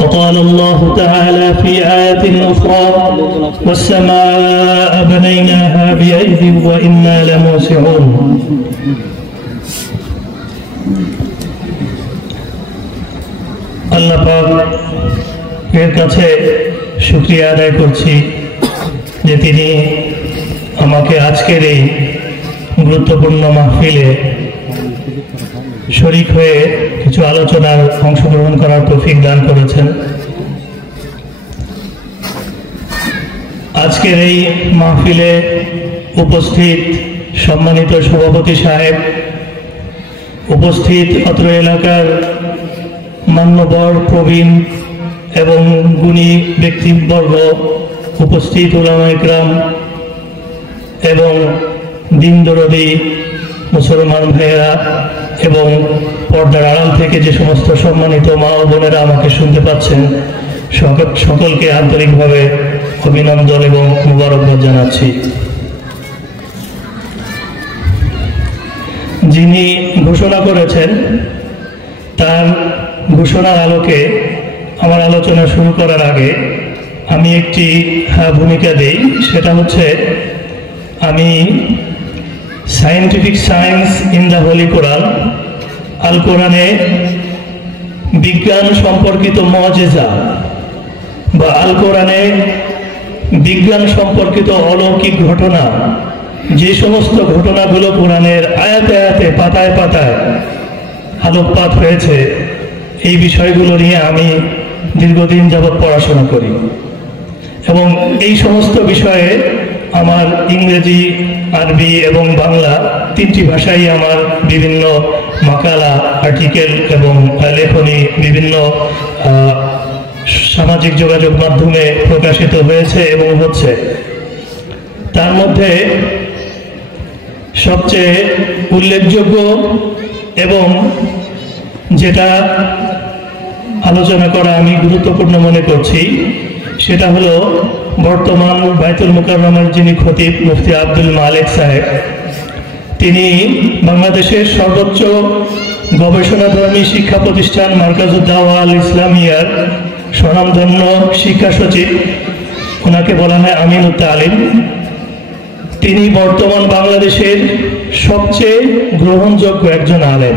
وقال الله تعالى في آية أخرى والسماء بنيناها بأيد وإنا لموسعون আল্লাহ পাক এর কাছে শুকরিয়া আদায় করছি যে তিনি আমাকে আজকের এই গুরুত্বপূর্ণ মাহফিলে শরীক হয়ে কিছু আলোচনার অংশগ্রহণ করার তৌফিক দান করেছেন। আজকের এই মাহফিলে উপস্থিত সম্মানিত সভাপতি সাহেব, উপস্থিত অত্র এলাকার মান্যবর প্রবীণ এবং গুণী ব্যক্তিবর্গ, উপস্থিত উলামা ইকরাম এবং দিন দরদি মুসলমান ভাইয়েরা এবং পর্দার আড়াল থেকে যে সমস্ত সম্মানিত মা ও বোনেরা আমাকে শুনতে পাচ্ছেন, সকলকে আন্তরিকভাবে অভিনন্দন এবং মুবারকবাদ জানাচ্ছি। যিনি ঘোষণা করেছেন তার ঘোষণার আলোকে আমার আলোচনা শুরু করার আগে আমি একটি ভূমিকা দেই। সেটা হচ্ছে আমি scientific science in the holy Quran, আল কোরআনে বিজ্ঞান সম্পর্কিত মুআজিজা বা আল কোরআনে বিজ্ঞান সম্পর্কিত অলৌকিক ঘটনা, যে সমস্ত ঘটনাগুলো কোরআনের আয়াতে আয়াতে পাতায় পাতায় আলোকপাত হয়েছে, এই বিষয়গুলো নিয়ে আমি দীর্ঘদিন যাবৎ পড়াশোনা করি এবং এই সমস্ত বিষয়ে আমার ইংরেজি, আরবি এবং বাংলা তিনটি ভাষায় আমার বিভিন্ন মাকালা, আর্টিকেল এবং লেখনী বিভিন্ন সামাজিক যোগাযোগ মাধ্যমে প্রকাশিত হয়েছে এবং হচ্ছে। তার মধ্যে সবচেয়ে উল্লেখযোগ্য এবং যেটা আলোচনা করা আমি গুরুত্বপূর্ণ মনে করছি সেটা হলো বর্তমান বাইতুল মুকাররমের যিনি খতিব মুফতি আব্দুল মালিক সাহেব, তিনি বাংলাদেশের সর্বোচ্চ গবেষণাধর্মী শিক্ষা প্রতিষ্ঠান মারকাজুদ দাওয়া আল ইসলামিয়ার স্বনামধন্য শিক্ষা সচিব, ওনাকে বলা হয় আমিনুত তালিম। তিনি বর্তমান বাংলাদেশের সবচেয়ে গ্রহণযোগ্য একজন আলেম।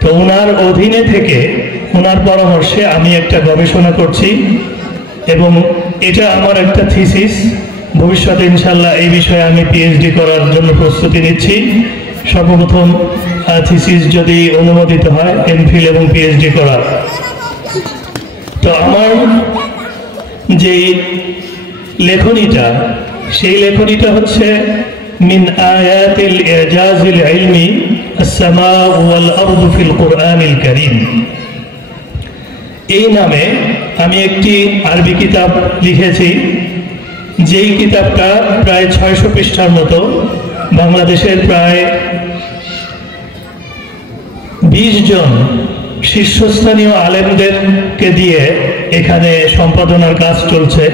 তো ওনার অধীনে থেকে ওনার পরামর্শে আমি একটা গবেষণা করছি এবং এটা আমার একটা থিসিস। ভবিষ্যতে ইনশাল্লাহ এই বিষয়ে আমি পিএইচডি করার জন্য প্রস্তুতি নিচ্ছি। সর্বপ্রথম থিসিস যদি অনুমোদিত হয় এমফিল এবং পিএইচডি করার। তো আমার যে লেখনীটা, সেই লেখনীটা হচ্ছে মিন আয়াতিল ইজাজিল ইলমি আস-সামাউ ওয়াল আরদু ফিল কুরআনিল কারীম। এই নামে আমি একটি আরবি কিতাব লিখেছি, যেই কিতাবটা প্রায় 600 পৃষ্ঠার মতো, বাংলাদেশের প্রায় 20 জন শীর্ষস্থানীয় আলেমদেরকে দিয়ে এখানে সম্পাদনার কাজ চলছে,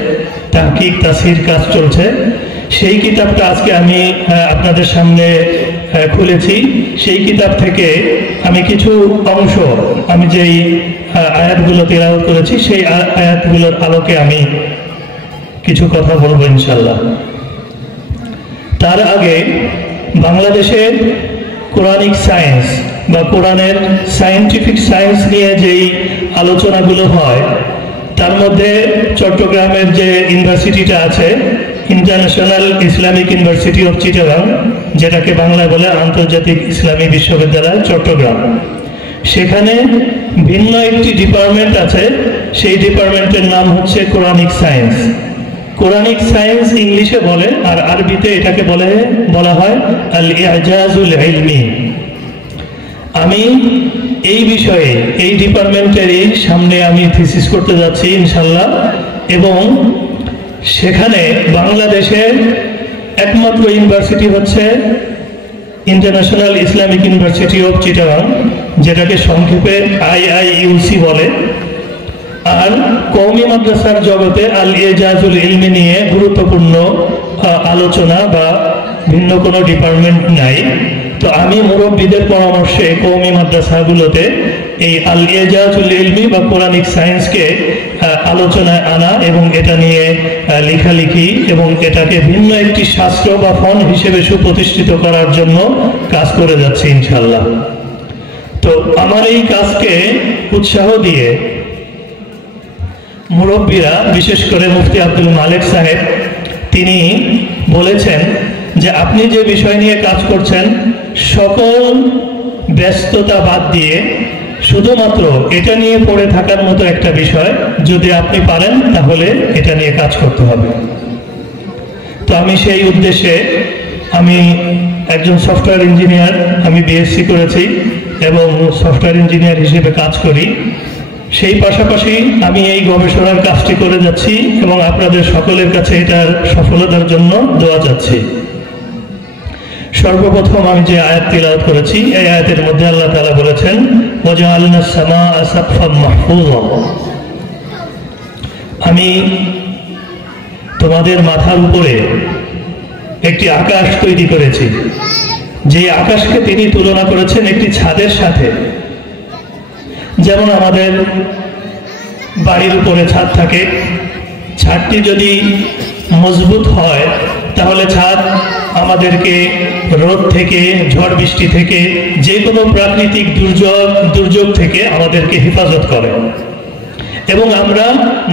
তাহকিক তাসহির কাজ চলছে। সেই কিতাবটা আজকে আমি আপনাদের সামনে খুলেছি। সেই কিতাব থেকে আমি কিছু অংশ, আমি যেই আয়াতগুলো তিলাওয়াত করেছি সেই আয়াতগুলোর আলোকে আমি কিছু কথা বলবো ইনশাল্লাহ। তার আগে বাংলাদেশের কোরআনিক সায়েন্স বা কোরআনের সায়েন্টিফিক সায়েন্স নিয়ে যেই আলোচনাগুলো হয়, তার মধ্যে চট্টগ্রামের যে ইউনিভার্সিটিটা আছে, international Islamic university of Chittagong, যেটাকে বাংলায় বলে আন্তর্জাতিক ইসলামী বিশ্ববিদ্যালয় চট্টগ্রাম, সেখানে ভিন্ন একটি ডিপার্টমেন্ট আছে। সেই ডিপার্টমেন্টের নাম হচ্ছে কোরআনিক সায়েন্স। কোরআনিক সায়েন্স ইংলিশে বলে, আর আরবিতে এটাকে বলা হয় আল ইজাজুল ইলমি। আমি এই বিষয়ে এই ডিপার্টমেন্টেরই সামনে আমি থিসিস করতে যাচ্ছি ইনশাল্লাহ, এবং সেখানে বাংলাদেশের একমাত্র ইউনিভার্সিটি হচ্ছে international Islamic university of Chittagong, যেটাকে সংক্ষেপে IIUC বলে। আর কওমি মাদ্রাসার জগতে আল ইজাজুল ইলমি নিয়ে গুরুত্বপূর্ণ আলোচনা বা ভিন্ন কোনো ডিপার্টমেন্ট নাই। তো আমি মুরব্বীদের পরামর্শে কওমি মাদ্রাসাগুলোতে এই আল ইজাজুল ইলমি বা কোরআনিক সায়েন্সকে আলোচনায় আনা এবং এটা নিয়ে লেখালেখি এবং এটাকে ভিন্ন একটি শাস্ত্র বা ফন হিসেবে সুপ্রতিষ্ঠিত করার জন্য কাজ করে যাচ্ছে ইনশাআল্লাহ। তো আমার এই কাজকে উৎসাহ দিয়ে মুরব্বীরা, বিশেষ করে মুফতি আব্দুল মালিক সাহেব, তিনি বলেছেন যে আপনি যে বিষয় নিয়ে কাজ করছেন সকল ব্যস্ততা বাদ দিয়ে শুধুমাত্র এটা নিয়ে পড়ে থাকার মতো একটা বিষয় যদি আপনি পারেন তাহলে এটা নিয়ে কাজ করতে হবে। তো আমি সেই উদ্দেশ্যে, আমি একজন সফটওয়্যার ইঞ্জিনিয়ার, আমি বিএসসি করেছি এবং সফটওয়্যার ইঞ্জিনিয়ার হিসেবে কাজ করি। সেই পাশাপাশি আমি এই গবেষণার কাজটি করে যাচ্ছি এবং আপনাদের সকলের কাছে এটার সফলতার জন্য দোয়া চাচ্ছি। সর্বপ্রথম আমি যে আয়াত তিলাওয়াত করেছি, এই আয়াতের মধ্যে আল্লাহ তাআলা বলেছেন ওয়াজআলনাস সামাআ সাকফান মাহফুযা, আমি তোমাদের মাথার উপরে একটি আকাশ তৈরি করেছি, যে আকাশকে তিনি তুলনা করেছেন একটি ছাদের সাথে। যেমন আমাদের বাড়ির উপরে ছাদ থাকে, ছাদটি যদি মজবুত হয় তাহলে ছাদ আমাদেরকে রোদ থেকে, ঝড় বৃষ্টি থেকে, যে কোনো প্রাকৃতিক দুর্যোগ থেকে আমাদেরকে হেফাজত করে এবং আমরা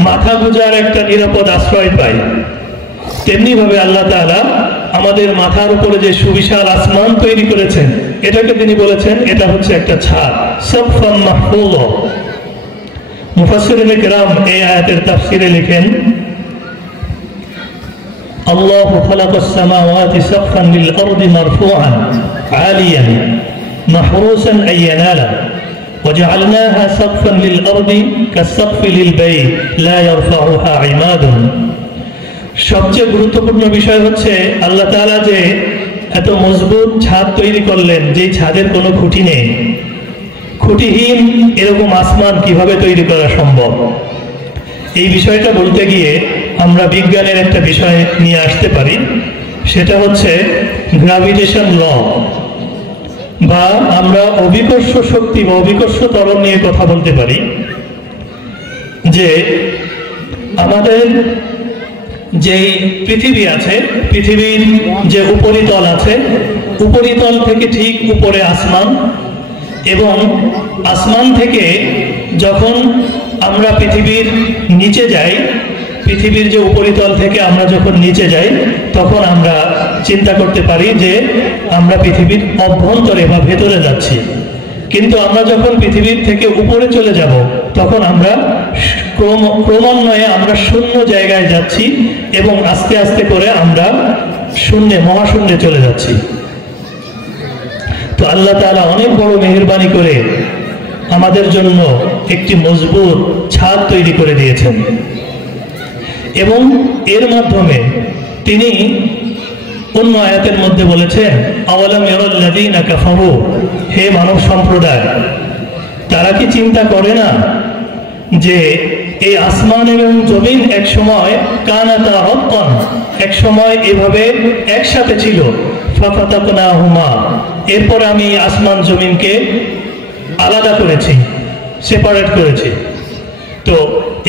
মাথা গোঁজার একটা নিরাপদ আশ্রয় পাই। তেমনিভাবে আল্লাহ তাআলা আমাদের মাথার উপরে যে সুবিশাল আসমান তৈরি করেছেন, এটাকে তিনি বলেছেন এটা হচ্ছে একটা ছাদ, সাকফান মাহফুযা। মুফাসসিরিনে কেরাম এই আয়াতের তাফসিরে লিখেন আল্লাহু খালাকাস সামাওয়াতি সাকফান লিল আরদি মারফুআন আলিয়ান মাহরুসান আন ইয়ানালা وجعلناها سقفا للأرض كالسقف للبيت لا يرفعها عماد। সবচেয়ে গুরুত্বপূর্ণ বিষয় হচ্ছে আল্লাহ তাআলা যে এত মজবুত ছাদ তৈরি করলেন, যে ছাদের কোনো খুঁটি নেই, খুঁটিহীন এরকম আসমান কিভাবে তৈরি করা সম্ভব। এই বিষয়টা বলতে গিয়ে আমরা বিজ্ঞানের একটা বিষয় নিয়ে আসতে পারি, সেটা হচ্ছে গ্র্যাভিটেশন ল, বা আমরা অভিকর্ষ শক্তি বা অভিকর্ষ ত্বরণ নিয়ে কথা বলতে পারি। যে আমাদের যে পৃথিবী আছে, পৃথিবীর যে উপরিতল আছে, উপরিতল থেকে ঠিক উপরে আসমান, এবং আসমান থেকে যখন আমরা পৃথিবীর নিচে যাই, পৃথিবীর যে উপরিতল থেকে আমরা যখন নিচে যাই তখন আমরা চিন্তা করতে পারি যে আমরা পৃথিবীর অভ্যন্তরে বা ভেতরে যাচ্ছি। কিন্তু আমরা যখন পৃথিবীর থেকে উপরে চলে যাব তখন আমরা ক্রমান্বয়ে আমরা শূন্য জায়গায় যাচ্ছি এবং আস্তে আস্তে করে আমরা শূন্যে, মহাশূন্যে চলে যাচ্ছি। তো আল্লাহ তাআলা অনেক বড় মেহেরবানি করে আমাদের জন্য একটি মজবুত ছাদ তৈরি করে দিয়েছেন এবং এর মাধ্যমে তিনি অন্য আয়াতের মধ্যে বলেছেন আওয়ালাম ইয়ারাল্লাযীনা কাফারু, হে মানব সম্প্রদায়, তারা কি চিন্তা করে না যে এই আসমান এবং জমিন এক সময় কানাতা রাত্তান, এক সময় এভাবে একসাথে ছিল, ফাফাতাকনাহুমা, এরপর আমি আসমান জমিনকে আলাদা করেছি, সেপারেট করেছি। তো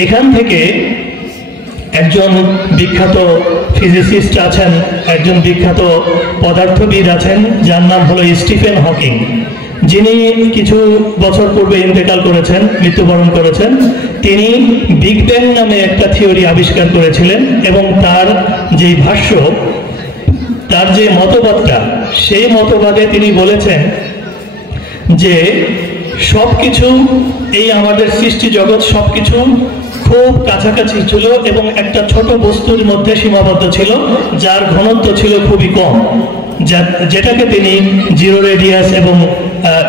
এখান থেকে একজন বিখ্যাত ফিজিসিস্ট আছেন, একজন বিখ্যাত পদার্থবিদ আছেন, যার নাম হলো স্টিফেন হকিং, যিনি কিছু বছর পূর্বে ইন্তেকাল করেছেন, মৃত্যুবরণ করেছেন। তিনি বিগ ব্যাং নামে একটা থিওরি আবিষ্কার করেছিলেন এবং তার যে ভাষ্য, তার যে মতবাদটা, সেই মতবাদে তিনি বলেছেন যে সবকিছু, এই আমাদের সৃষ্টি জগৎ সবকিছু খুব কাছাকাছি ছিল এবং একটা ছোট বস্তুর মধ্যে সীমাবদ্ধ ছিল, যার ঘনত্ব ছিল খুবই কম, যেটাকে তিনি জিরো রেডিয়াস এবং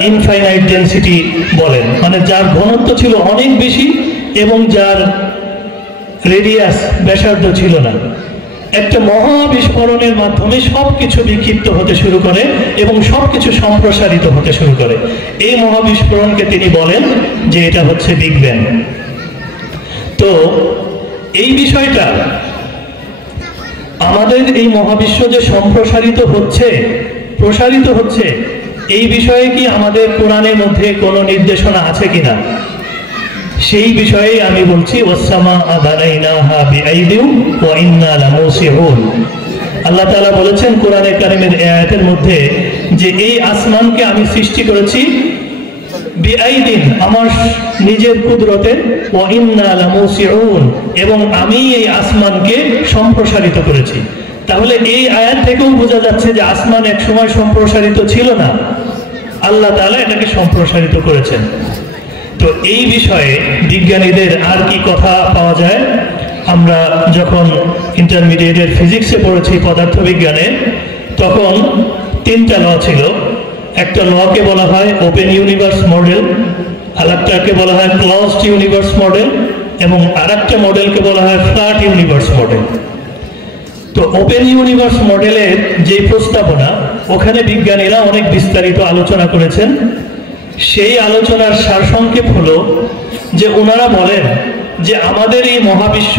ইনফাইনাইট ডেনসিটি বলেন, মানে যার ঘনত্ব ছিল অনেক বেশি এবং যার রেডিয়াস, ব্যাসার্ধ ছিল না। একটা মহাবিস্ফোরণের মাধ্যমে সবকিছু বিক্ষিপ্ত হতে শুরু করে এবং সবকিছু সম্প্রসারিত হতে শুরু করে। এই মহাবিস্ফোরণকে তিনি বলেন যে এটা হচ্ছে বিগ ব্যাং। তো এই বিষয়টা, আমাদের এই মহাবিশ্ব যে সম্প্রসারিত হচ্ছে, প্রসারিত হচ্ছে, এই বিষয়ে কি আমাদের কোরআনের মধ্যে কোনো নির্দেশনা আছে কিনা, সেই বিষয়ে আমি বলছি ওয়াসসামাআ বানাইনাহা বিআইদিন ওয়া ইন্না লামুসিউন। আল্লাহ তাআলা বলেছেন কোরআনে কারীমের এই আয়াতের মধ্যে যে এই আসমানকে আমি সৃষ্টি করেছি বিআইদিন, আমার নিজের কুদরতে, ওয়া ইন্না লামুসিউন, এবং আমি এই আসমানকে সম্প্রসারিত করেছি। তাহলে এই আয়াত থেকেও বোঝা যাচ্ছে যে আসমান এক সময় সম্প্রসারিত ছিল না, আল্লাহ তাআলা এটাকে সম্প্রসারিত করেছেন। তো এই বিষয়ে বিজ্ঞানীদের আর কি কথা পাওয়া যায়, আমরা যখন ইন্টারমিডিয়েটের ফিজিক্সে পড়েছি পদার্থবিজ্ঞানে, তখন 3টা ল ছিল। একটা লকে বলা হয় ওপেন ইউনিভার্স মডেল, আরেকটাকে বলা হয় ক্লোজড ইউনিভার্স মডেল, এবং আরেকটা মডেলকে বলা হয় ফ্ল্যাট ইউনিভার্স মডেল। তো ওপেন ইউনিভার্স মডেলের যে প্রস্তাবনা, ওখানে বিজ্ঞানীরা অনেক বিস্তারিত আলোচনা করেছেন। সেই আলোচনার সারসংক্ষেপ হলো যে ওনারা বলেন যে আমাদের এই মহাবিশ্ব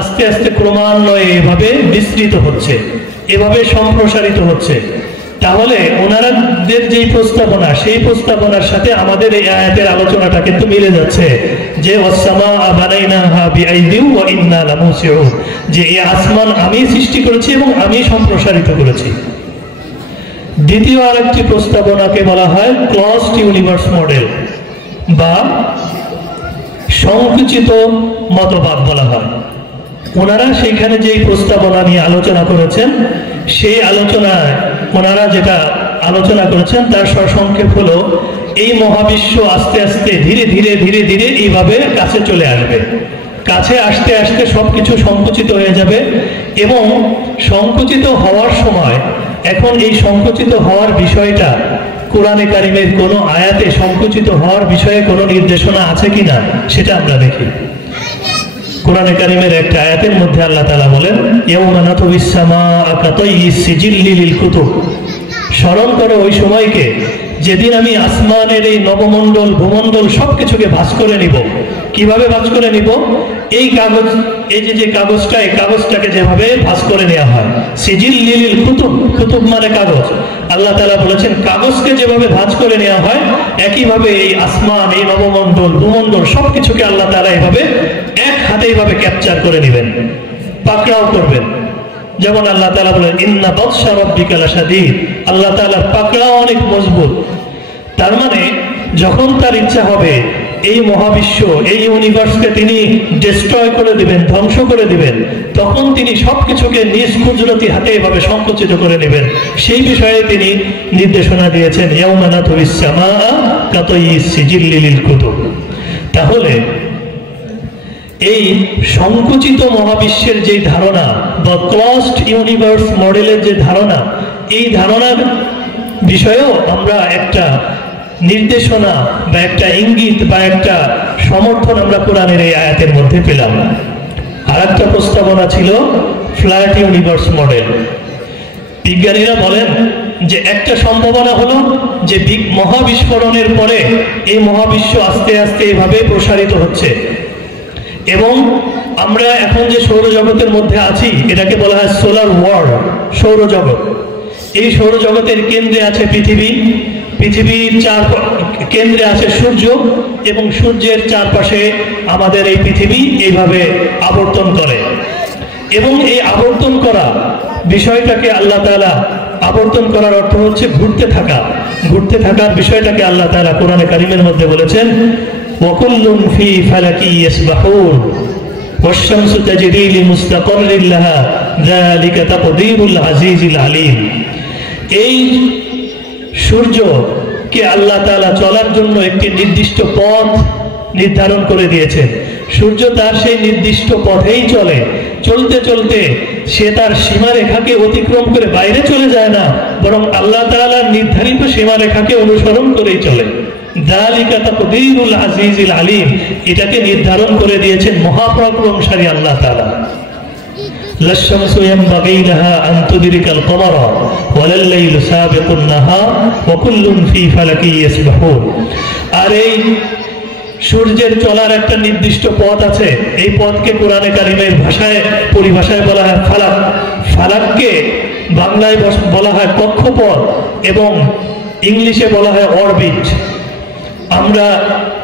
আস্তে আস্তে ক্রমান্বয়ে এভাবে বিস্তৃত হচ্ছে, এভাবে সম্প্রসারিত হচ্ছে। তাহলে ওনাদের যে প্রস্তাবনা, সেই প্রস্তাবনার সাথে আমাদের এই আয়াতের আলোচনাটা কিন্তু মিলে যাচ্ছে যে ওয়াসসামাআ বানাইনাহা বিআইদিন ওয়া ইন্না লামুসিউন, যে এই আসমান আমি সৃষ্টি করেছি এবং আমি সম্প্রসারিত করেছি। দ্বিতীয় আরেকটি প্রস্তাবনাকে বলা হয় ক্লোজড ইউনিভার্স মডেল বা সংকুচিত মতবাদ বলা হয়। ওনারা সেইখানে যেই প্রস্তাবনা নিয়ে আলোচনা করেছেন, সেই আলোচনায় ওনারা যেটা আলোচনা করেছেন তার সংক্ষেপ হলো এই মহাবিশ্ব আস্তে আস্তে ধীরে ধীরে ধীরে ধীরে এইভাবে কাছে চলে আসবে, কাছে আসতে আসতে সবকিছু সংকুচিত হয়ে যাবে, এবং সংকুচিত হওয়ার সময়, এখন এই সংকুচিত হওয়ার বিষয়টা কোরআনে কারিমের কোনো আয়াতে সংকুচিত হওয়ার বিষয়ে কোনো নির্দেশনা আছে কিনা সেটা আমরা দেখি। কোরআনে কারিমের একটা আয়াতের মধ্যে আল্লাহ তাআলা বলেন ইয়াউমা নাতুবিস সামাআ কাতাইয়িস সিজিল্লি লিল কুতুব, স্মরণ করো ওই সময়কে যেদিন আমি আসমানের এই নবমণ্ডল ভূমণ্ডল সবকিছুকে ভাঁজ করে নিব। কিভাবে ভাঁজ করে নিব? এই কাগজ, এই যে কাগজটা, এই কাগজটাকে যেভাবে ভাঁজ করে নেওয়া হয়, সিজিল্লি লিল কুতুব, কুতুব মানে কাগজ। আল্লাহ তাআলা বলেছেন কাগজকে যেভাবে ভাঁজ করে নেওয়া হয়, একইভাবে এই আসমান, এই নবমণ্ডল ভূমণ্ডল সবকিছুকে আল্লাহ তাআলা এভাবে এক হাতে এইভাবে ক্যাপচার করে নেবেন, পাকড়াও করবেন। যেমন আল্লাহ তাআলা বলেন ইন্না বাতশা রাব্বিকা লাশাদীদ, আল্লাহ তাআলার পাকড়াও অনেক মজবুত। তার মানে যখন তার ইচ্ছা হবে এই মহাবিশ্ব, এই ইউনিভার্সকে তিনি ডিস্ট্রয় করে দিবেন, ধ্বংস করে দিবেন, তখন তিনি সবকিছুকে নিজ কুদরতি হাতে এভাবে সংকুচিত করে নেবেন। সেই বিষয়ে তিনি নির্দেশনা দিয়েছেন ইয়াউমা নাতুবিস সামাআ কাতাইয়িস সিজিল্লি লিল কুতুব। তাহলে এই সংকুচিত মহাবিশ্বের যে ধারণা বা ক্লোজড ইউনিভার্স মডেলের যে ধারণা, এই ধারণার বিষয়েও আমরা একটা নির্দেশনা বা একটা ইঙ্গিত বা একটা সমর্থন আমরা কোরআনের এই আয়াতের মধ্যে পেলাম। আর একটা প্রস্তাবনা ছিল ফ্ল্যাট ইউনিভার্স মডেল। বিজ্ঞানীরা বলেন যে একটা সম্ভাবনা হলো যে মহাবিস্ফোরণের পরে এই মহাবিশ্ব আস্তে আস্তে এভাবে প্রসারিত হচ্ছে, এবং আমরা এখন যে সৌরজগতের মধ্যে আছি এটাকে বলা হয় সোলার ওয়ার্ল্ড, সৌরজগৎ। এই সৌরজগতের কেন্দ্রে আছে পৃথিবী, পৃথিবীর কেন্দ্রে আছে সূর্য, এবং সূর্যের চারপাশে আমাদের এই পৃথিবী এইভাবে আবর্তন করে। এবং এই আবর্তন করা বিষয়টাকে আল্লাহ তাআলা, আবর্তন করার অর্থ হচ্ছে ঘুরতে থাকা, ঘুরতে থাকার বিষয়টাকে আল্লাহ তাআলা কোরআনে কারিমের মধ্যে বলেছেন ওয়াকুল্লুন ফি ফালাকি ইয়াসবাহুন ওয়াশ-শামসু তাজরি লিমুস্তাকাররিন লাহা যালিকা তাকদীরুল আজিজিল আলীম। এই সূর্যকে আল্লাহ তাআলা চলার জন্য একটি নির্দিষ্ট পথ নির্ধারণ করে দিয়েছেন। সূর্য তার সেই নির্দিষ্ট পথেই চলে, চলতে চলতে সে তার সীমারেখাকে অতিক্রম করে বাইরে চলে যায় না, বরং আল্লাহ তাআলার নির্ধারিত সীমারেখাকে অনুসরণ করেই চলে। যালিকা তাকদীরুল আজিজিল আলীম, এটাকে নির্ধারণ করে দিয়েছেন মহাপরাক্রমশালী আল্লাহ তাআলা। লাশ-শামসু ইয়ানবাগী লাহা আন তুদরিকাল কমারা ওয়ালাল লাইলু সাবিকুন নাহার ওয়া কুল্লুন ফি ফালাকি ইয়াসবাহুন। আর এই সূর্যের চলার একটা নির্দিষ্ট পথ আছে, এই পথকে কোরআনে কারিমের ভাষায়, পরিভাষায় বলা হয় ফালাক। ফালাককে বাংলায় বলা হয় কক্ষপথ, এবং ইংলিশে বলা হয় অরবিট। আমরা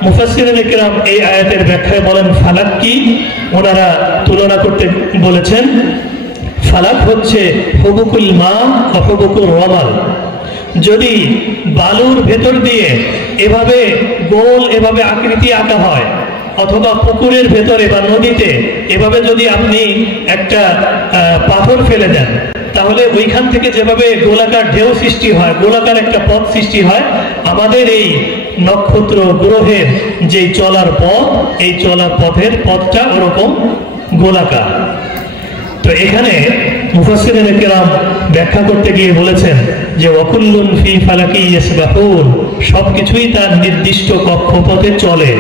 মুফাসসিরিনে কেরাম এই আয়াতের ব্যাখ্যায় বলেন ফালাক কি, ওনারা তুলনা করতে বলেছেন ফালাক হচ্ছে হুবুকুল মা বা হুবুকুর রমাল। যদি বালুর ভেতর দিয়ে এভাবে গোল এভাবে আকৃতি আঁকা হয়, অথবা পুকুরের ভেতরে বা নদীতে এভাবে যদি আপনি একটা পাথর ফেলে দেন, তাহলে ওইখান থেকে যেভাবে গোলাকার ঢেউ সৃষ্টি হয়, গোলাকার একটা পথ সৃষ্টি হয়, আমাদের এই নক্ষত্র গ্রহের যে চলার পথ, এই চলার পথের পথটা ওরকম গোলাকার। তো এখানে মুফাসসিরিনে কেরাম ব্যাখ্যা করতে গিয়ে বলেছেন যে ওয়াকুল্লুন ফি ফালাকি ইয়াসবাহুন, সবকিছুই তার নির্দিষ্ট কক্ষপথে চলে।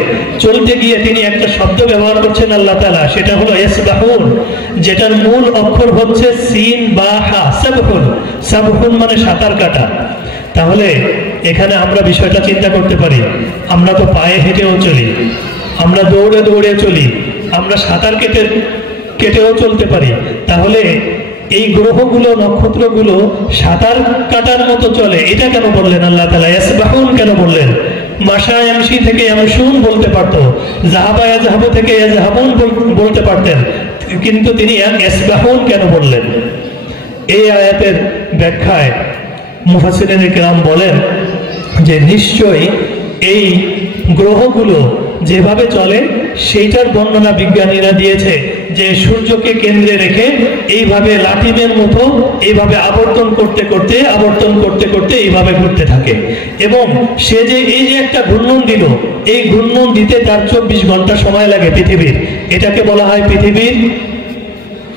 চলতে গিয়ে তিনি একটা শব্দ ব্যবহার করছেন আল্লাহ তাআলা, সেটা হলো ইয়াসবাহুন, যেটার মূল অক্ষর হচ্ছে সিন বা হা, সাবহুন। সাবহুন মানে সাঁতার কাটা। তাহলে এখানে আমরা বিষয়টা চিন্তা করতে পারি, আমরা তো পায়ে হেঁটেও চলি, আমরা দৌড়ে দৌড়ে চলি, আমরা সাঁতার কেটেও চলতে পারি। তাহলে এই গ্রহগুলো নক্ষত্রগুলো সাঁতার কাটার মতো চলে, এটা কেন বললেন আল্লাহ তাআলা? ইয়াসবাহুন কেন বললেন? মাশা ইয়ামশি থেকে ইয়ামশুন বলতে পারতো, যাহাবা ইয়াযহাবু থেকে ইয়াযহাবুন বলতে পারতেন, কিন্তু তিনি ইয়াসবাহুন কেন বললেন? এই আয়াতের ব্যাখ্যায় মুফাসসিরিনে কেরাম বলেন যে নিশ্চয়ই এই গ্রহগুলো যেভাবে চলে সেইটার বর্ণনা বিজ্ঞানীরা দিয়েছে, যে সূর্যকে কেন্দ্রে রেখে এইভাবে লাঠিমের মতো এইভাবে আবর্তন করতে করতে এইভাবে ঘুরতে থাকে। এবং সে যে এই যে একটা ঘূর্ণন দিল, এই ঘূর্ণন দিতে তার 24 ঘন্টা সময় লাগে পৃথিবীর, এটাকে বলা হয় পৃথিবীর।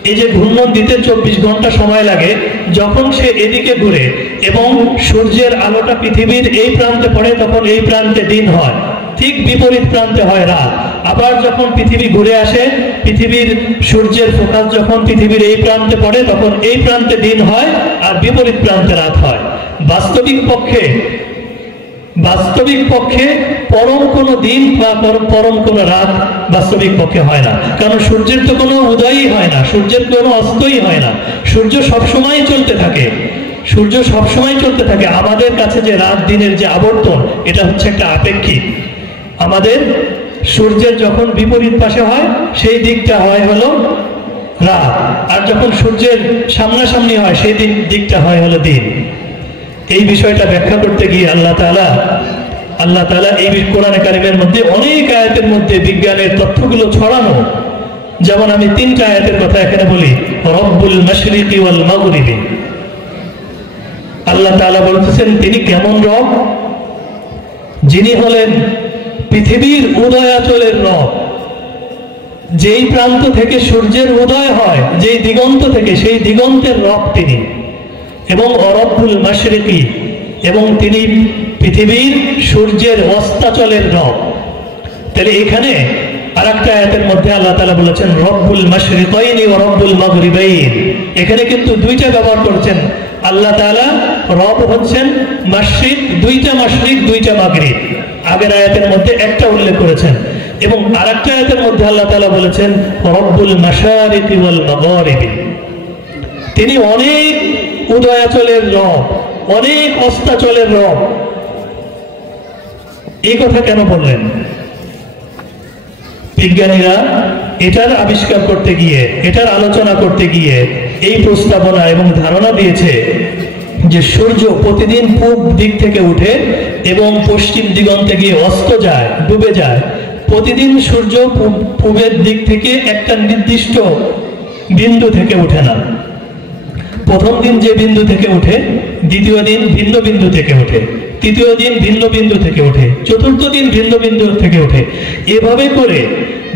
এই যে ঘূর্ণন দিতে 24 ঘন্টা সময় লাগে, যখন সে এদিকে ঘুরে এবং সূর্যের আলোটা পৃথিবীর এই প্রান্তে পড়ে, তখন এই প্রান্তে দিন হয়, ঠিক বিপরীত প্রান্তে হয় রাত। আবার যখন পৃথিবী ঘুরে আসে, পৃথিবীর সূর্যের ফোকাস যখন পৃথিবীর এই প্রান্তে পড়ে, তখন এই প্রান্তে দিন হয় আর বিপরীত প্রান্তে রাত হয়। বাস্তবিক পক্ষে পরম কোনো দিন বা পরম কোনো রাত বাস্তবিক পক্ষে হয় না, কারণ সূর্যের তো কোনো উদয়ই হয় না, সূর্যের কোনো অস্তই হয় না, সূর্য সবসময় চলতে থাকে, সূর্য সবসময় চলতে থাকে। আমাদের কাছে যে রাত দিনের যে আবর্তন, এটা হচ্ছে একটা আপেক্ষিক। আমাদের সূর্যের যখন বিপরীত পাশে হয়, সেই দিকটা হয় হলো রাত, আর যখন সূর্যের সামনাসামনি হয়, সেই দিকটা হয় হলো দিন। এই বিষয়টা ব্যাখ্যা করতে গিয়ে আল্লাহ তাআলা এই কোরআনে কারিমের মধ্যে অনেক আয়াতের মধ্যে বিজ্ঞানের তথ্যগুলো ছড়ানো। যেমন আমি 3টা আয়াতের কথা এখানে বলি। রব্বুল মাশরিকি ওয়াল মাগরিবি, আল্লাহ তাআলা বলতেছেন তিনি কেমন রব? যিনি হলেন পৃথিবীর উদয়াচলের রব, যেই প্রান্ত থেকে সূর্যের উদয় হয়, যেই দিগন্ত থেকে, সেই দিগন্তের রব তিনি। এবং রব্বুল মাশরিকি, এবং তিনি পৃথিবীর সূর্যের অস্তাচলের রব। তাহলে এখানে আরেকটা আয়াতের মধ্যে আল্লাহ তাআলা বলেছেন রব্বুল মাশরিকাইনি ওয়া রব্বুল মাগরিবাইন। এখানে কিন্তু 2টা ব্যবহার করছেন আল্লাহ তাআলা। রব হচ্ছেন মাশরিক, 2টা মাশরিক 2টা মাগরিব। আগের আয়াতের মধ্যে একটা উল্লেখ করেছেন, এবং আরেকটা আয়াতের মধ্যে আল্লাহ তাআলা বলেছেন রব্বুল মাশারিকি ওয়াল মাগারিবি। তিনি অনেক উদয়াচলের রব, অনেক অস্তাচলের রব। এই কথা কেন বললেন? বিজ্ঞানীরা এটার আবিষ্কার করতে গিয়ে, এটার আলোচনা করতে গিয়ে এই প্রস্তাবনা এবং ধারণা দিয়েছে যে সূর্য প্রতিদিন পূব দিক থেকে উঠে এবং পশ্চিম দিগন্তে গিয়ে অস্ত যায়, ডুবে যায়। প্রতিদিন সূর্য পূবের দিক থেকে একটা নির্দিষ্ট বিন্দু থেকে ওঠে না। প্রথম দিন যে বিন্দু থেকে ওঠে, দ্বিতীয় দিন ভিন্ন বিন্দু থেকে ওঠে, তৃতীয় দিন ভিন্ন বিন্দু থেকে ওঠে, চতুর্থ দিন ভিন্ন বিন্দু থেকে ওঠে। এভাবে করে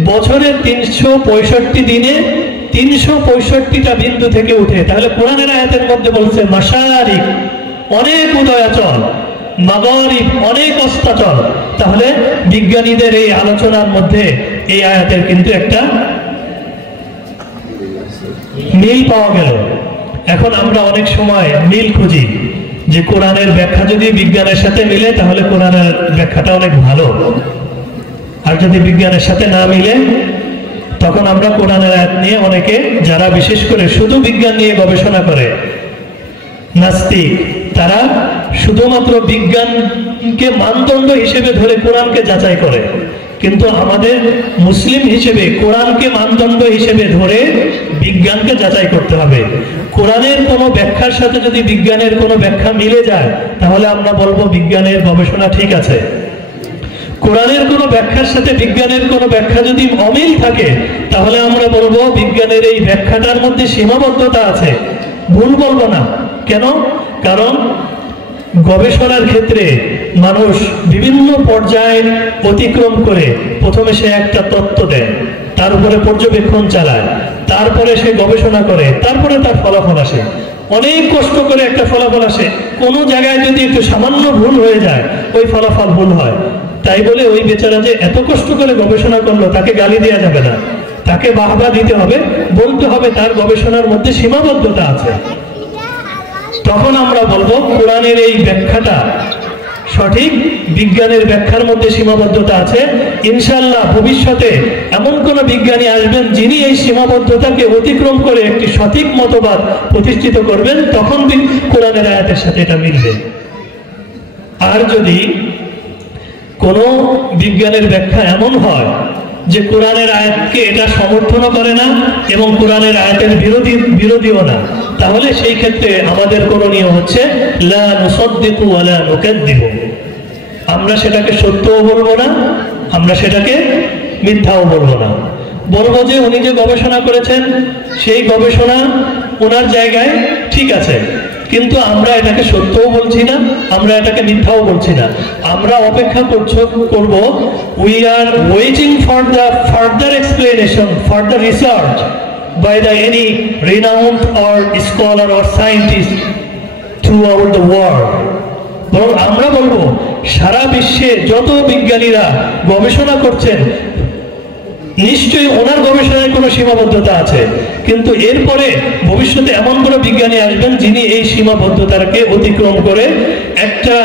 বছরের 365 দিনে 365টা বিন্দু থেকে উঠে। তাহলে কোরআনের আয়াতের মধ্যে বলছে মাশারিক অনেক উদয়াচল, মাগরিব অনেক অস্তাচল। তাহলে বিজ্ঞানীদের এই আলোচনার মধ্যে এই আয়াতের কিন্তু একটা মিল পাওয়া গেল। এখন আমরা অনেক সময় মিল খুঁজি যে কোরআনের ব্যাখ্যা যদি বিজ্ঞানের সাথে মিলে, তাহলে কোরআনের ব্যাখ্যাটা অনেক ভালো, আর যদি বিজ্ঞানের সাথে না মিলে, তখন আমরা কোরআনের আয়াত নিয়ে অনেকে, যারা বিশেষ করে শুধু বিজ্ঞান নিয়ে গবেষণা করে, নাস্তিক, তারা শুধুমাত্র বিজ্ঞানকে মানদণ্ড হিসেবে ধরে কোরআনকে যাচাই করে, কিন্তু আমাদের মুসলিম হিসেবে কোরআনকে মানদণ্ড হিসেবে ধরে বিজ্ঞানকে যাচাই করতে হবে। কোরআনের কোনো ব্যাখ্যার সাথে যদি বিজ্ঞানের কোনো ব্যাখ্যা মিলে যায় তাহলে আমরা বলবো বিজ্ঞানের গবেষণা ঠিক আছে। কোরআনের কোনো ব্যাখ্যার সাথে বিজ্ঞানের কোনো ব্যাখ্যা যদি অমিল থাকে তাহলে আমরা বলবো বিজ্ঞানের এই ব্যাখ্যাটার মধ্যে সীমাবদ্ধতা আছে, ভুল বলবো না। কেন? কারণ গবেষণার ক্ষেত্রে মানুষ বিভিন্ন পর্যায়ে অতিক্রম করে প্রথমে সে একটা তত্ত্ব দেয়, তার উপরে পর্যবেক্ষণ চালায়, তারপরে সে গবেষণা করে, তারপরে তার ফলাফল আসে। অনেক কষ্ট করে একটা ফলাফল আসে, কোনো জায়গায় যদি একটু সামান্য ভুল হয়ে যায় ওই ফলাফল ভুল হয়। তাই বলে ওই বেচারা যে এত কষ্ট করে গবেষণা করলো তাকে গালি দেওয়া যাবে না, তাকে বাহবা দিতে হবে, বলতে হবে তার গবেষণার মধ্যে সীমাবদ্ধতা আছে। তখন আমরা বলবো কোরআনের এই ব্যাখ্যাটা সঠিক, বিজ্ঞানের ব্যাখ্যার মধ্যে সীমাবদ্ধতা আছে। ইনশাআল্লাহ ভবিষ্যতে এমন কোন বিজ্ঞানী আসবেন যিনি এই সীমাবদ্ধতাকে অতিক্রম করে একটি সঠিক মতবাদ প্রতিষ্ঠিত করবেন, তখন কোরআনের আয়াতের সাথে এটা মিলবে। আর যদি কোন বিজ্ঞানের ব্যাখ্যা এমন হয় যে কোরআনের আয়াতকে এটা সমর্থনও করে না এবং কোরআনের আয়াতের বিরোধীও না, তাহলে সেই ক্ষেত্রে আমাদের করণীয় হচ্ছে লা নুসাদ্দিকু ওয়া লা নুকাদ্দিবু। আমরা সেটাকে সত্যও বলবো না, আমরা সেটাকে মিথ্যাও বলবো না। বলবো যে উনি যে গবেষণা করেছেন সেই গবেষণা ওনার জায়গায় ঠিক আছে, কিন্তু আমরা এটাকে সত্যও বলছি না, আমরা এটাকে মিথ্যাও বলছি না। আমরা অপেক্ষা করব, we are waiting for the further explanation, for the research by the any renowned or scholar or scientist throughout the world. বরং আমরা বলবো সারা বিশ্বে যত বিজ্ঞানীরা গবেষণা করছেন নিশ্চয়ই ওনার গবেষণায় কোনো সীমাবদ্ধতা আছে, কিন্তু এরপরে ভবিষ্যতে এমন কোনো বিজ্ঞানী আসবেন যিনি এই সীমাবদ্ধতাকে অতিক্রম করে একটা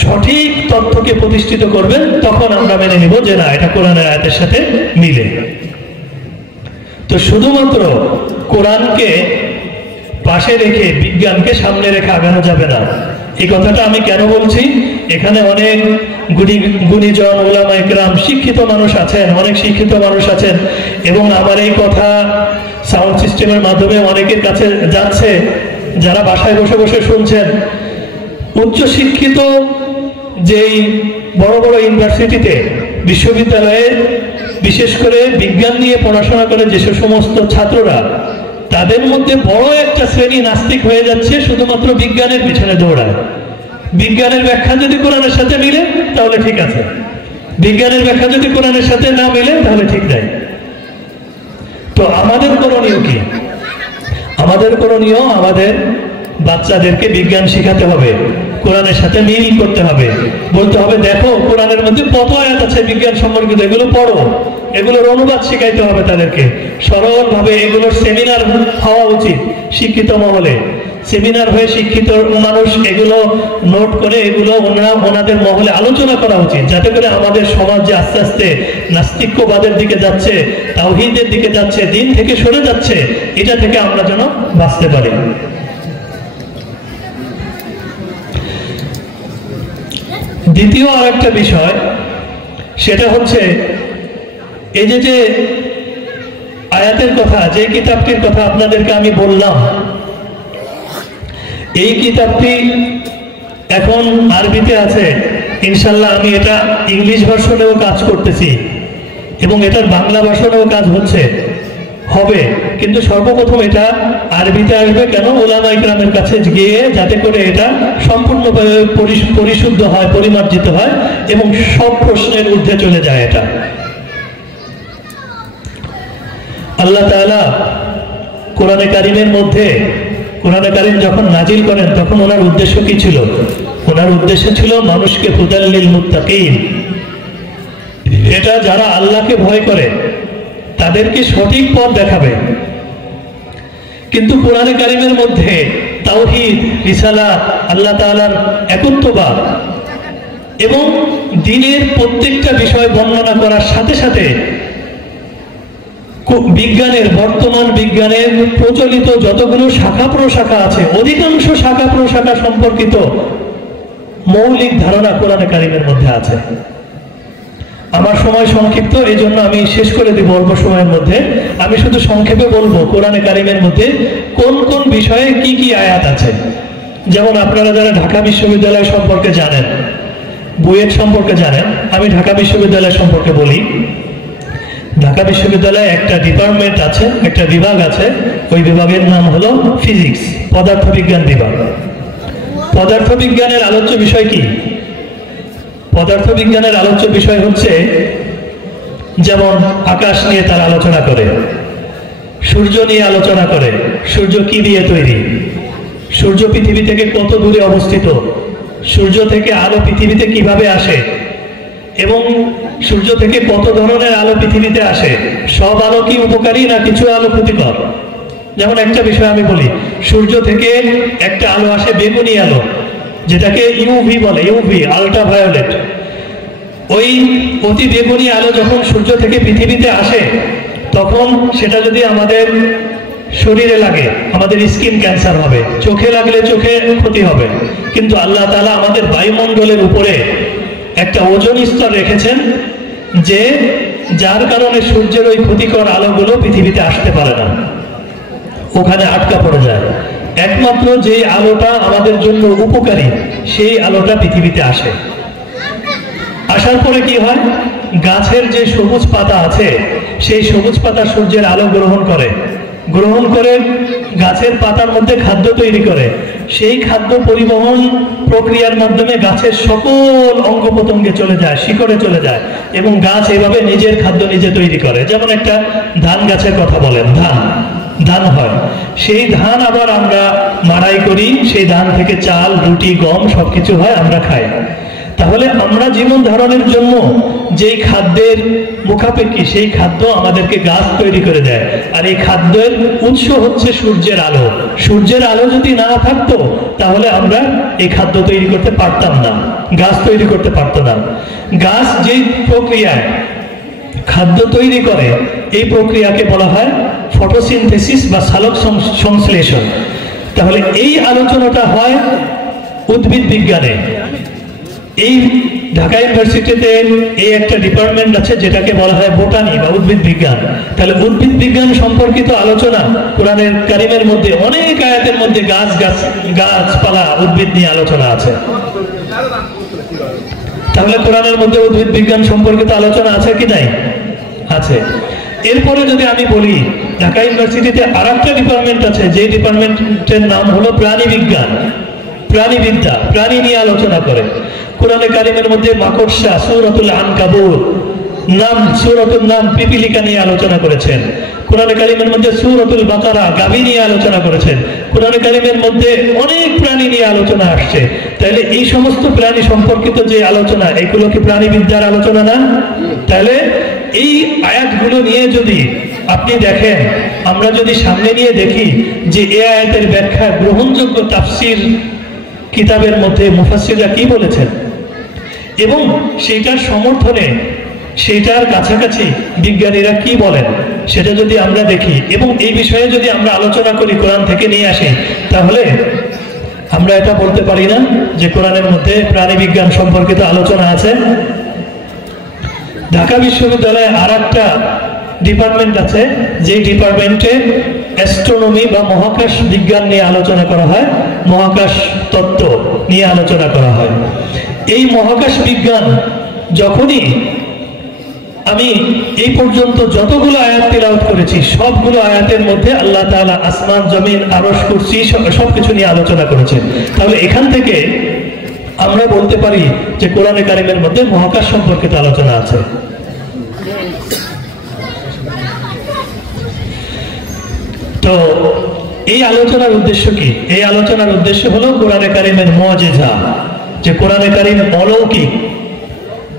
সঠিক তথ্যকে প্রতিষ্ঠিত করবেন, তখন আমরা মেনে নিব যে না এটা কোরআনের আয়াতের সাথে মিলে। তো শুধুমাত্র কোরআনকে পাশে রেখে বিজ্ঞানকে সামনে রেখে আগানো যাবে না। এই কথাটা আমি কেন বলছি, এখানে অনেক গুণীজন উলামা ইকরাম শিক্ষিত মানুষ আছেন, অনেক শিক্ষিত মানুষ আছেন, এবং আমার এই কথা সাউন্ড সিস্টেমের মাধ্যমে অনেকের কাছে যাচ্ছে, যারা বাসায় বসে বসে শুনছেন। উচ্চ শিক্ষিত যেই বড় বড় ইউনিভার্সিটিতে বিশ্ববিদ্যালয়ে বিশেষ করে বিজ্ঞান নিয়ে পড়াশোনা করে যে সমস্ত ছাত্ররা, তাদের মধ্যে বড় একটা শ্রেণী নাস্তিক হয়ে যাচ্ছে, শুধুমাত্র বিজ্ঞানের পিছনে দৌড়ায়। বিজ্ঞানের ব্যাখ্যা যদি কোরআনের সাথে মিলে তাহলে ঠিক আছে, বিজ্ঞানের ব্যাখ্যা যদি কোরআনের সাথে না মিলে তাহলে ঠিক নাই। তো আমাদের করণীয় কি? আমাদের করণীয় আমাদের বাচ্চাদেরকে বিজ্ঞান শেখাতে হবে, কোরআনের সাথে মিল করতে হবে, বলতে হবে দেখো কোরআনের মধ্যে কত আয়াত আছে বিজ্ঞান সম্পর্কিত, এগুলো পড়ো, এগুলোর অনুবাদ শেখাইতে হবে তাদেরকে সরলভাবে। এগুলোর সেমিনার হওয়া উচিত শিক্ষিত মহলে, সেমিনার হয়ে শিক্ষিত মানুষ এগুলো নোট করে এগুলো ওনাদের মহলে আলোচনা করা উচিত, যাতে করে আমাদের সমাজ যে আস্তে আস্তে নাস্তিক্যবাদের দিকে যাচ্ছে, তাওহীদের দিকে যাচ্ছে, দিন থেকে সরে যাচ্ছে, এটা থেকে আমরা যেন বাঁচতে পারি। দ্বিতীয় আর একটা বিষয়, সেটা হচ্ছে এই যে আয়াতের কথা, যে কিতাবটির কথা আপনাদেরকে আমি বললাম, এই কিতাবটি এখন আরবিতে আছে। ইনশাল্লাহ আমি এটা ইংলিশ ভার্সনেও কাজ করতেছি এবং এটার বাংলা ভার্সনেও কাজ হবে, কিন্তু সর্বপ্রথম এটা আরবিতে আসবে। কেন? উলামা ইকরামের কাছে গিয়ে যাতে করে এটা সম্পূর্ণভাবে পরিশুদ্ধ হয়, পরিমার্জিত হয় এবং সব প্রশ্নের ঊর্ধ্বে চলে যায়। এটা আল্লাহ তাআলা কোরআনে কারিমের মধ্যে, কোরআনে কারিম যখন নাজিল করেন তখন ওনার উদ্দেশ্য কি ছিল? ওনার উদ্দেশ্য ছিল মানুষকে হুদাল লিল মুত্তাকিন, এটা যারা আল্লাহকে ভয় করে তাদেরকে সঠিক পথ দেখাবে। কিন্তু কোরআনে কারিমের মধ্যে তাওহীদ, রিসালাত, আল্লাহ তাআলার একত্ববাদ এবং দ্বীনের প্রত্যেকটা বিষয় বর্ণনা করার সাথে সাথে বিজ্ঞানের, বর্তমান বিজ্ঞানের প্রচলিত যতগুলো শাখা প্রশাখা আছে অধিকাংশ শাখা প্রশাখা সম্পর্কিত মৌলিক ধারণা কোরআনে কারিমের মধ্যে আছে। আমার সময় সংক্ষিপ্ত, এই জন্য আমি শেষ করে দিব অল্প সময়ের মধ্যে। আমি শুধু সংক্ষেপে বলবো কোরআনে কারিমের মধ্যে কোন কোন বিষয়ে কি কি আয়াত আছে। যেমন আপনারা যারা ঢাকা বিশ্ববিদ্যালয় সম্পর্কে জানেন, বুয়েট সম্পর্কে জানেন, আমি ঢাকা বিশ্ববিদ্যালয় সম্পর্কে বলি। ঢাকা বিশ্ববিদ্যালয়ে একটা ডিপার্টমেন্ট আছে, একটা বিভাগ আছে, ওই বিভাগের নাম হলো ফিজিক্স, পদার্থবিজ্ঞান বিভাগ। পদার্থবিজ্ঞানের আলোচ্য বিষয় কি? পদার্থবিজ্ঞানের আলোচ্য বিষয় হচ্ছে, যেমন আকাশ নিয়ে তারা আলোচনা করে, সূর্য নিয়ে আলোচনা করে, সূর্য কি দিয়ে তৈরি, সূর্য পৃথিবী থেকে কত দূরে অবস্থিত, সূর্য থেকে আলো পৃথিবীতে কিভাবে আসে, এবং সূর্য থেকে কত ধরনের আলো পৃথিবীতে আসে, সব আলো কি উপকারী না কিছু আলো ক্ষতিকর। যেমন একটা বিষয় আমি বলি, সূর্য থেকে একটা আলো আসে বেগুনি আলো, যেটাকে ইউভি বলে, ইউভি আল্ট্রাভায়োলেট। ওই অতি বেগুনি আলো যখন সূর্য থেকে পৃথিবীতে আসে, তখন সেটা যদি আমাদের শরীরে লাগে আমাদের স্কিন ক্যান্সার হবে, চোখে লাগলে চোখে ক্ষতি হবে। কিন্তু আল্লাহ তাআলা আমাদের বায়ুমণ্ডলের উপরে একটা ওজোন স্তর রেখেছেন, যে যার কারণে সূর্যের ওই ক্ষতিকর আলোগুলো পৃথিবীতে আসতে পারে না, ওখানে আটকা পড়ে যায়। একমাত্র যে আলোটা আমাদের জন্য উপকারী, সেই আলোটা পৃথিবীতে আসে। আসার পরে কি হয়, গাছের যে সবুজ পাতা আছে, সেই সবুজ পাতা সূর্যের আলো গ্রহণ করে গাছের পাতার মধ্যে খাদ্য তৈরি করে। সেই খাদ্য পরিবহন প্রক্রিয়ার মাধ্যমে গাছের সকল অঙ্গ প্রত্যঙ্গে চলে যায়, শিকড়ে চলে যায়, এবং গাছ এভাবে নিজের খাদ্য নিজে তৈরি করে। যেমন একটা ধান গাছের কথা বলেন, ধান হয়, সেই ধান আবার আমরা মাড়াই করি, সেই ধান থেকে চাল, রুটি, গম সবকিছু হয়, আমরা খাই। তাহলে আমরা জীবন ধারণের জন্য যেই খাদ্যের মুখাপেক্ষী, সেই খাদ্য আমাদেরকে গাছ তৈরি করে দেয়। আর এই খাদ্যের উৎস হচ্ছে সূর্যের আলো। সূর্যের আলো যদি না থাকতো, তাহলে আমরা এই খাদ্য তৈরি করতে পারতাম না, গাছ তৈরি করতে পারতো না। গাছ যেই প্রক্রিয়ায় খাদ্য তৈরি করে, এই প্রক্রিয়াকে বলা হয় ফটোসিনথেসিস বা সালোক সংশ্লেষণ। তাহলে এই আলোচনাটা হয় উদ্ভিদ বিজ্ঞানে। এই ঢাকা ইউনিভার্সিটিতে এই একটা ডিপার্টমেন্ট আছে, যেটাকে বলা হয় বোটানি বা উদ্ভিদ বিজ্ঞান। তাহলে উদ্ভিদ বিজ্ঞান সম্পর্কিত আলোচনা কোরআনের কারিমের মধ্যে অনেক আয়াতের মধ্যে গাছপালা, উদ্ভিদ নিয়ে আলোচনা আছে। তাহলে কোরআনের মধ্যে উদ্ভিদ বিজ্ঞান সম্পর্কিত আলোচনা আছে কি নাই? আছে। এরপরে যদি আমি বলি, ঢাকা ইউনিভার্সিটিতে আরেকটা ডিপার্টমেন্ট আছে, যে ডিপার্টমেন্টের নাম হলো প্রাণী বিজ্ঞান, প্রাণীবিদ্যা, প্রাণী নিয়ে আলোচনা করে। কোরআনে কারিমের মধ্যে মাকড়সা, সূরাতুল আনকাবুত সূরাতুল নাম, পিপিলিকা নিয়ে আলোচনা করেছেন। কোরআনে কারিমের মধ্যে সূরাতুল বাকারা, গাভী নিয়ে আলোচনা করেছেন। কোরআনে কারিমের মধ্যে অনেক প্রাণী নিয়ে আলোচনা আসছে। তাহলে এই সমস্ত প্রাণী সম্পর্কিত যে আলোচনা, এগুলো কি প্রাণীবিদ্যার আলোচনা না? তাহলে এই আয়াতগুলো নিয়ে যদি আপনি দেখেন, আমরা যদি সামনে নিয়ে দেখি যে এই আয়াতের ব্যাখ্যা গ্রহণযোগ্য তাফসীর কিতাবের মধ্যে মুফাসসিররা কি বলেছেন, এবং সেইটার সমর্থনে, সেইটার কাছাকাছি বিজ্ঞানীরা কি বলেন, সেটা যদি আমরা দেখি এবং এই বিষয়ে যদি আমরা আলোচনা করি, কোরআন থেকে নিয়ে আসি, তাহলে আমরা এটা বলতে পারি না যে কোরআনের মধ্যে প্রাণী বিজ্ঞান সম্পর্কিত আলোচনা আছে। ঢাকা বিশ্ববিদ্যালয়ে আরেকটা ডিপার্টমেন্ট আছে, যে ডিপার্টমেন্টে অ্যাস্ট্রোনমি বা মহাকাশ বিজ্ঞান নিয়ে আলোচনা করা হয়, মহাকাশ তত্ত্ব নিয়ে আলোচনা করা হয়। এই মহাকাশ বিজ্ঞান, যখনই আমি এই পর্যন্ত যতগুলো আয়াত তিলাওয়াত করেছি, সবগুলো আয়াতের মধ্যে আল্লাহ তাআলা আসমান, জমিন, আরশ, কুরসি সবকিছু নিয়ে আলোচনা করেছেন। তাহলে এখান থেকে আমরা বলতে পারি যে কোরআনে কারিমের মধ্যে মহাকাশ সম্পর্কিত আলোচনা আছে। তো এই আলোচনার উদ্দেশ্য কি? এই আলোচনার উদ্দেশ্য হলো কোরআনে কারিমের মুআজিজা, যে কোরআনে কারিম অলৌকিক।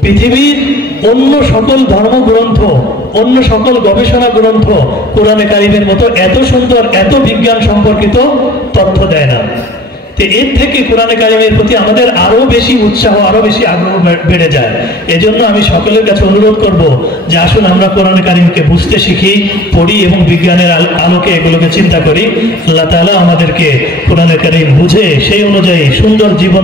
পৃথিবীর অন্য সকল ধর্মগ্রন্থ, অন্য সকল গবেষণা গ্রন্থ কোরআনে কারিমের মতো এত সুন্দর, এত বিজ্ঞান সম্পর্কিত তথ্য দেয় না। তো এর থেকে কোরআনে কারিমের প্রতি আমাদের আরো বেশি উৎসাহ, আরো বেশি আগ্রহ বেড়ে যায়। এজন্য আমি সকলের কাছে অনুরোধ করব যে আসুন আমরা কোরআনে কারিমকে বুঝতে শিখি, পড়ি এবং বিজ্ঞানের আলোকে এগুলোকে চিন্তা করি। আল্লাহ তাআলা আমাদেরকে কোরআনে কারিম বুঝে সেই অনুযায়ী সুন্দর জীবন